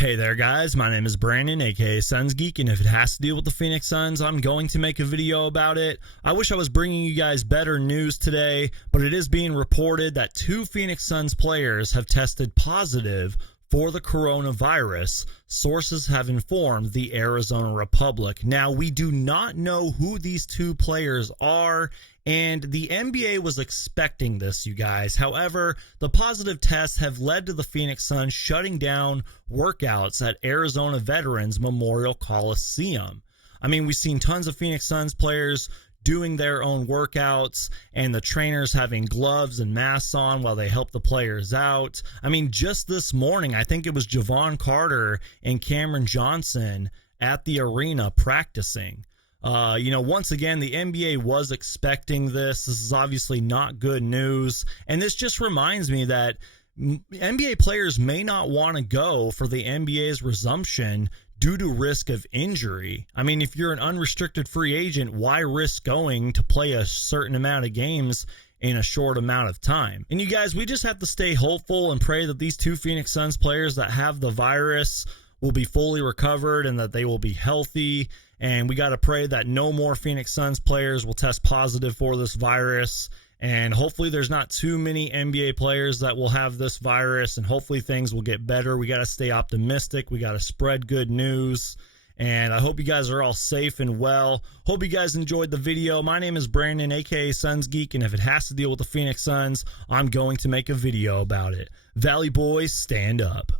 Hey there guys, my name is Brandon aka Suns Geek, and if it has to deal with the Phoenix Suns, I'm going to make a video about it. I wish I was bringing you guys better news today, but it is being reported that 2 Phoenix Suns players have tested positive for the coronavirus. Sources have informed the Arizona Republic. Now, we do not know who these 2 players are, and the NBA was expecting this, you guys. However, the positive tests have led to the Phoenix Suns shutting down workouts at Arizona Veterans Memorial Coliseum. I mean, we've seen tons of Phoenix Suns players doing their own workouts and the trainers having gloves and masks on while they help the players out. I mean, just this morning, I think it was Javon Carter and Cameron Johnson at the arena practicing. Once again, the NBA was expecting this. This is obviously not good news. And this just reminds me that NBA players may not want to go for the NBA's resumption due to risk of injury. I mean, if you're an unrestricted free agent, why risk going to play a certain amount of games in a short amount of time? And you guys, we just have to stay hopeful and pray that these 2 Phoenix Suns players that have the virus will be fully recovered and that they will be healthy. And we got to pray that no more Phoenix Suns players will test positive for this virus. And hopefully there's not too many NBA players that will have this virus, and hopefully things will get better. We got to stay optimistic. We got to spread good news. And I hope you guys are all safe and well. Hope you guys enjoyed the video. My name is Brandon, aka Suns Geek, and if it has to deal with the Phoenix Suns, I'm going to make a video about it. Valley Boys, stand up.